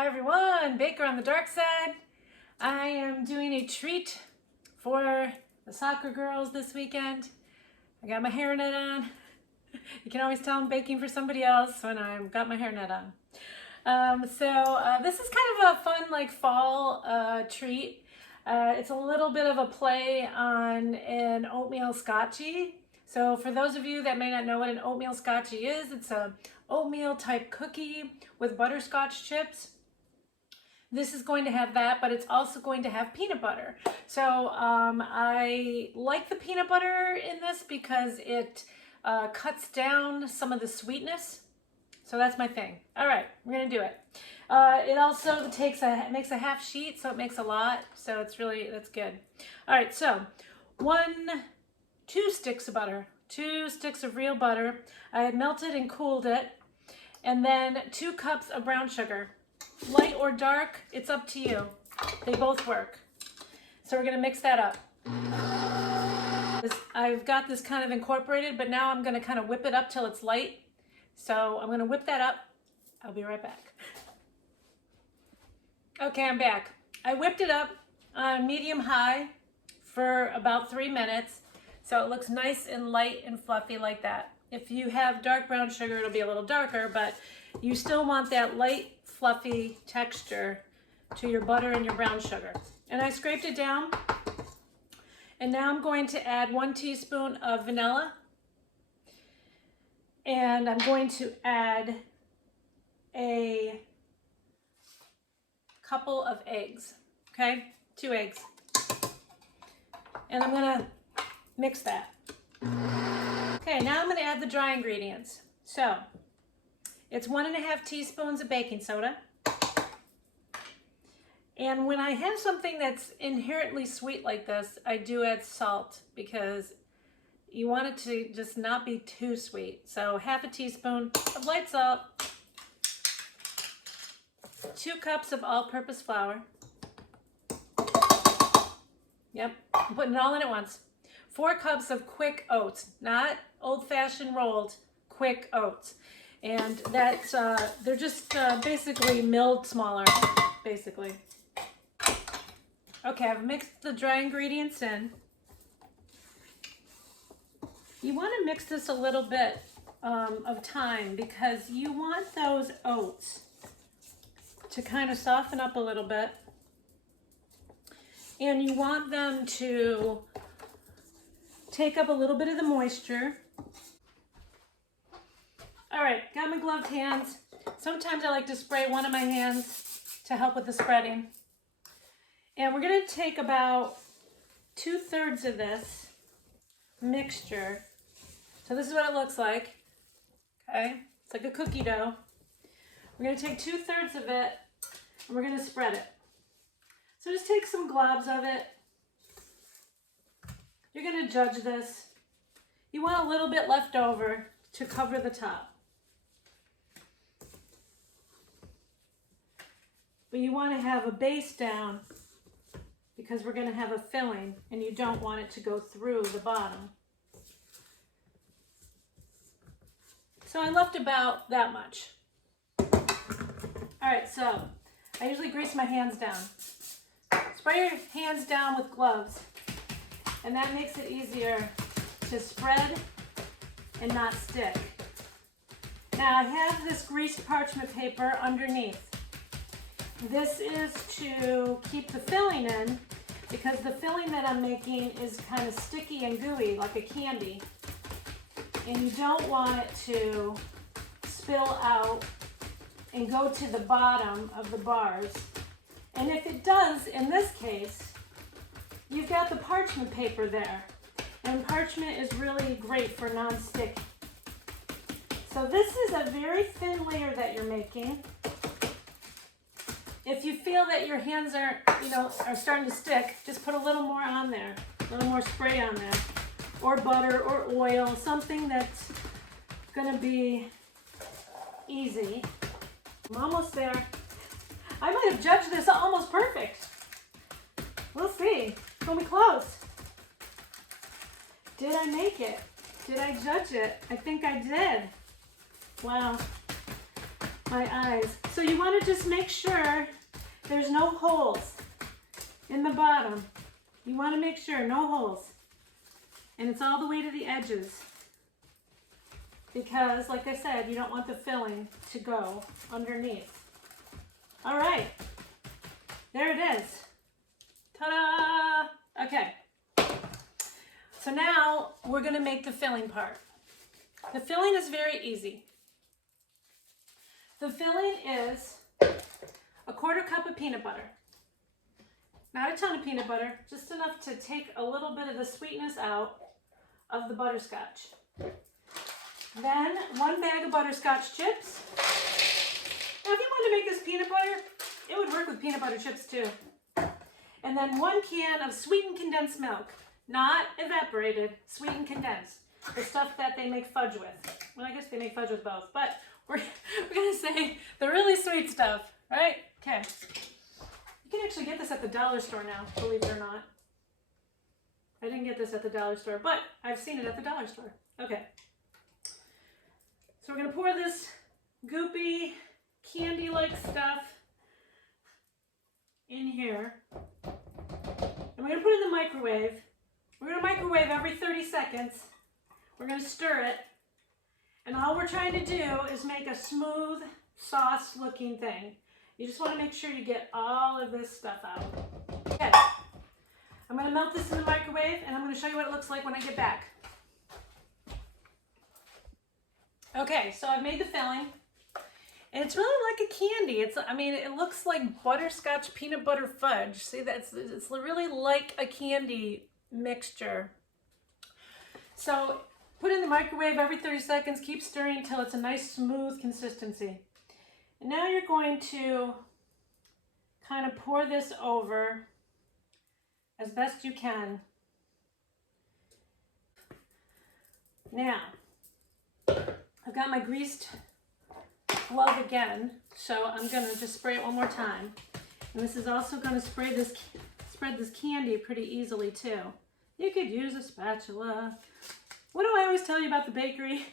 Hi everyone, Baker on the dark side. I am doing a treat for the soccer girls this weekend. I got my hairnet on. You can always tell I'm baking for somebody else when I've got my hairnet on. This is kind of a fun like fall treat. It's a little bit of a play on an oatmeal scotchie. So for those of you that may not know what an oatmeal scotchie is, it's a oatmeal type cookie with butterscotch chips. This is going to have that, but it's also going to have peanut butter. So I like the peanut butter in this because it cuts down some of the sweetness. So that's my thing. All right, we're gonna do it. It also makes a half sheet, so it makes a lot. So that's good. All right, so 2 sticks of butter, 2 sticks of real butter. I had melted and cooled it, and then 2 cups of brown sugar. Light or dark, it's up to you. They both work. So we're gonna mix that up. I've got this kind of incorporated, but now I'm gonna kind of whip it up till it's light. So I'm gonna whip that up. I'll be right back. Okay, I'm back. I whipped it up on medium high for about 3 minutes. So it looks nice and light and fluffy like that. If you have dark brown sugar, it'll be a little darker, but you still want that light, fluffy texture to your butter and your brown sugar. And I scraped it down. And now I'm going to add 1 teaspoon of vanilla. And I'm going to add a couple of eggs, okay? 2 eggs. And I'm gonna mix that. Okay, now I'm gonna add the dry ingredients. So, it's 1½ teaspoons of baking soda. And when I have something that's inherently sweet like this, I do add salt because you want it to just not be too sweet. So ½ teaspoon of light salt, 2 cups of all-purpose flour. Yep, I'm putting it all in at once. 4 cups of qujck oats, not old-fashioned rolled, qujck oats. And that's, they're just basically milled smaller, basically. Okay, I've mixed the dry ingredients in. You want to mix this a little bit of time because you want those oats to kind of soften up a little bit. And you want them to take up a little bit of the moisture. All right, got my gloved hands. Sometimes I like to spray one of my hands to help with the spreading. And we're gonna take about 2/3 of this mixture. So this is what it looks like, okay? It's like a cookie dough. We're gonna take 2/3 of it and we're gonna spread it. So just take some globs of it. You're gonna judge this. You want a little bit left over to cover the top. But you want to have a base down because we're going to have a filling and you don't want it to go through the bottom. So I left about that much. All right, so I usually grease my hands down. Spray your hands down with gloves and that makes it easier to spread and not stick. Now I have this greased parchment paper underneath. This is to keep the filling in because the filling that I'm making is kind of sticky and gooey like a candy. And you don't want it to spill out and go to the bottom of the bars. And if it does, in this case, you've got the parchment paper there. And parchment is really great for non-stick. So this is a very thin layer that you're making. If you feel that your hands are starting to stick, just put a little more on there, a little more spray on there, or butter or oil, something that's gonna be easy. I'm almost there. I might have judged this almost perfect. We'll see. It's gonna be close. Did I make it? Did I judge it? I think I did. Wow. my eyes. So you want to just make sure there's no holes in the bottom. You want to make sure no holes. And it's all the way to the edges. Because, like I said, you don't want the filling to go underneath. All right. There it is. Ta-da! Okay. So now we're going to make the filling part. The filling is very easy. The filling is a 1/4 cup of peanut butter. Not a ton of peanut butter, just enough to take a little bit of the sweetness out of the butterscotch. Then 1 bag of butterscotch chips. Now if you wanted to make this peanut butter, it would work with peanut butter chips too. And then 1 can of sweetened condensed milk. Not evaporated, sweetened condensed. The stuff that they make fudge with. Well, I guess they make fudge with both, but we're gonna say the really sweet stuff, right? Okay. You can actually get this at the dollar store now, believe it or not. I didn't get this at the dollar store, but I've seen it at the dollar store. Okay. So we're gonna pour this goopy, candy-like stuff in here. And we're gonna put it in the microwave. We're gonna microwave every 30 seconds. We're gonna stir it. And all we're trying to do is make a smooth, sauce-looking thing. You just wanna make sure you get all of this stuff out. Okay. I'm gonna melt this in the microwave and I'm gonna show you what it looks like when I get back. Okay, so I've made the filling. And it's really like a candy. It looks like butterscotch peanut butter fudge. See, it's really like a candy mixture. So put it in the microwave every 30 seconds. Keep stirring until it's a nice smooth consistency. And now you're going to kind of pour this over as best you can. Now, I've got my greased glove again, so I'm gonna just spray it one more time. And this is also gonna spread this candy pretty easily too. You could use a spatula. What do I always tell you about the bakery?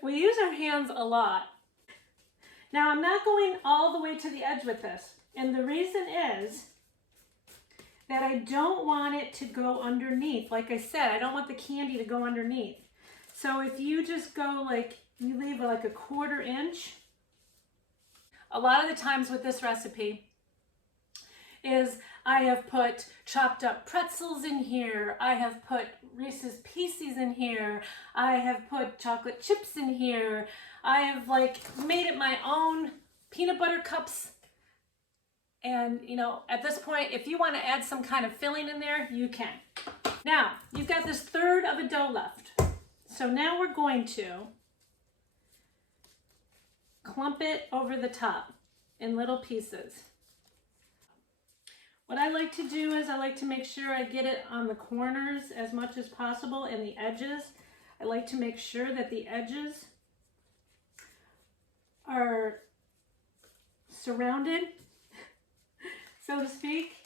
We use our hands a lot. Now I'm not going all the way to the edge with this, and the reason is that I don't want it to go underneath. Like I said, I don't want the candy to go underneath. So if you just go you leave like a 1/4 inch. A lot of the times with this recipe is I have put chopped up pretzels in here. I have put Reese's Pieces in here. I have put chocolate chips in here. I have made it my own peanut butter cups. And at this point, if you want to add some kind of filling in there, you can. Now, you've got this 1/3 of a dough left. So now we're going to clump it over the top in little pieces. What I like to do is I like to make sure I get it on the corners as much as possible and the edges. I like to make sure that the edges are surrounded, so to speak,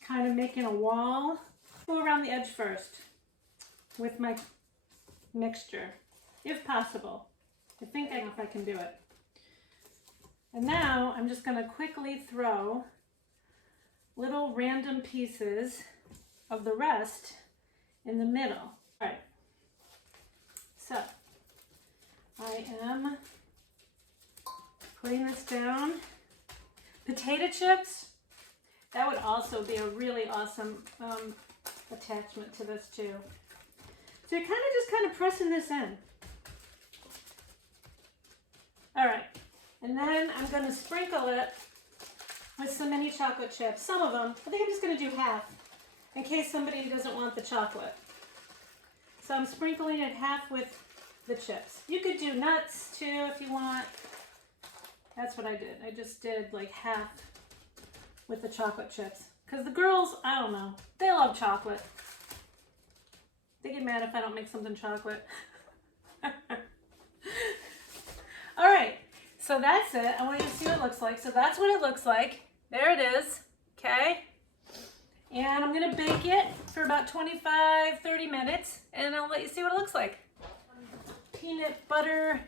kind of making a wall. Go around the edge first with my mixture, if possible. I think I can do it. And now I'm just going to quickly throw little random pieces of the rest in the middle. All right. So I am putting this down. Potato chips, that would also be a really awesome attachment to this too. So you're kind of pressing this in. All right, and then I'm going to sprinkle it with some mini chocolate chips. Some of them, I think I'm just going to do half in case somebody doesn't want the chocolate. So I'm sprinkling it half with the chips. You could do nuts too if you want. That's what I did. I just did half with the chocolate chips. Because the girls, I don't know, they love chocolate. They get mad if I don't make something chocolate. All right, so that's it. I want you to see what it looks like. So that's what it looks like. There it is, okay? And I'm gonna bake it for about 25, 30 minutes, and I'll let you see what it looks like. Peanut butter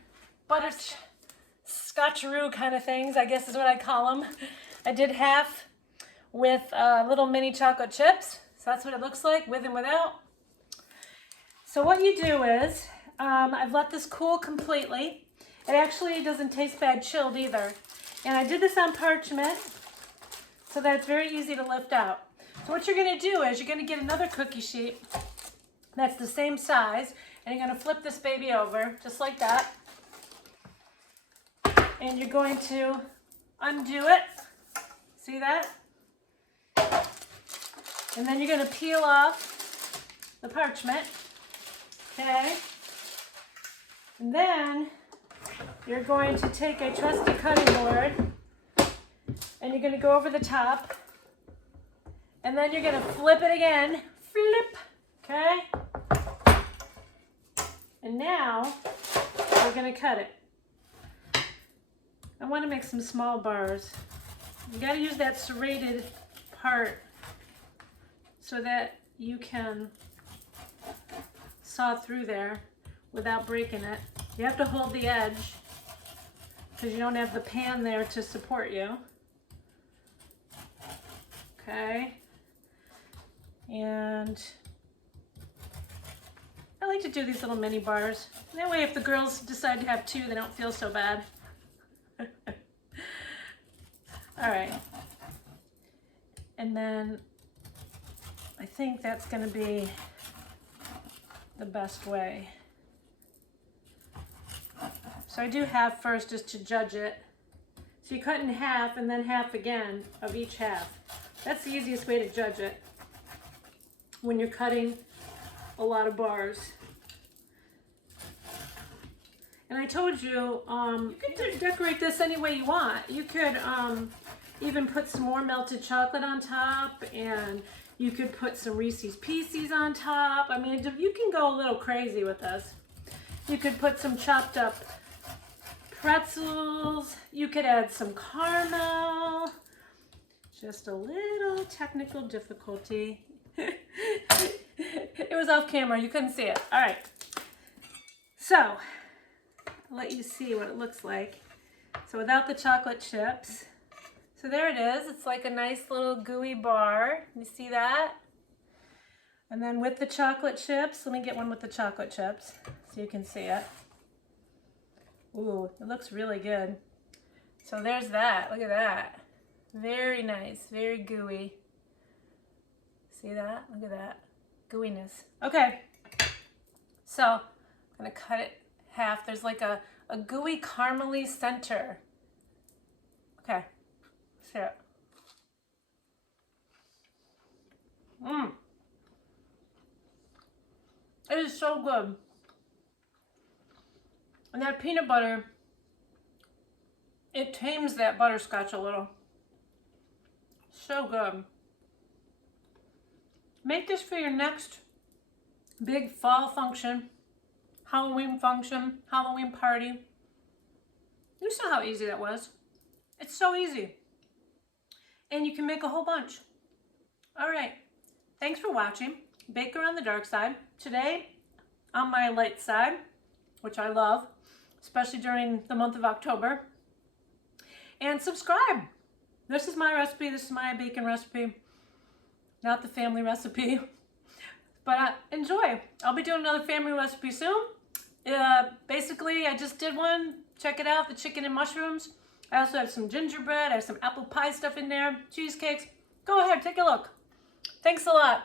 Scotcheroo kind of things, I guess is what I call them. I did half with little mini chocolate chips. So that's what it looks like with and without. So what you do is, I've let this cool completely. It actually doesn't taste bad chilled either. And I did this on parchment so that it's very easy to lift out. So what you're gonna do is you're gonna get another cookie sheet that's the same size, and you're gonna flip this baby over just like that. And you're going to undo it. See that? And then you're gonna peel off the parchment. Okay. And then you're going to take a trusty cutting board and you're going to go over the top. And then you're going to flip it again. Flip. Okay. And now we're going to cut it. I want to make some small bars. You got to use that serrated part so that you can saw through there without breaking it. You have to hold the edge because you don't have the pan there to support you. Okay. And I like to do these little mini bars. That way if the girls decide to have two, they don't feel so bad. All right. And then I think that's going to be the best way. So I do half first just to judge it. So you cut in half and then half again of each half. That's the easiest way to judge it when you're cutting a lot of bars. And I told you, you could decorate this any way you want. You could even put some more melted chocolate on top, and you could put some Reese's Pieces on top. I mean, you can go a little crazy with this. You could put some chopped up pretzels. You could add some caramel. Just a little technical difficulty. It was off camera, you couldn't see it. All right. So, I'll let you see what it looks like. So without the chocolate chips. So there it is. It's like a nice little gooey bar. You see that? And then with the chocolate chips, let me get one with the chocolate chips so you can see it. Ooh, it looks really good. So there's that. Look at that. Very nice. Very gooey. See that? Look at that. Gooiness. Okay. So I'm going to cut it half. There's like a gooey caramely center. Okay. See it. Mmm. It is so good. And that peanut butter, it tames that butterscotch a little. So good. Make this for your next big fall function, Halloween party. You saw how easy that was. It's so easy. And you can make a whole bunch. All right. Thanks for watching. Baker on the dark side. Today, on my light side, which I love, especially during the month of October. And subscribe. This is my recipe. This is my bacon recipe. Not the family recipe. But enjoy. I'll be doing another family recipe soon. Basically, I just did one. Check it out, the chicken and mushrooms. I also have some gingerbread. I have some apple pie stuff in there, cheesecakes. Go ahead, take a look. Thanks a lot.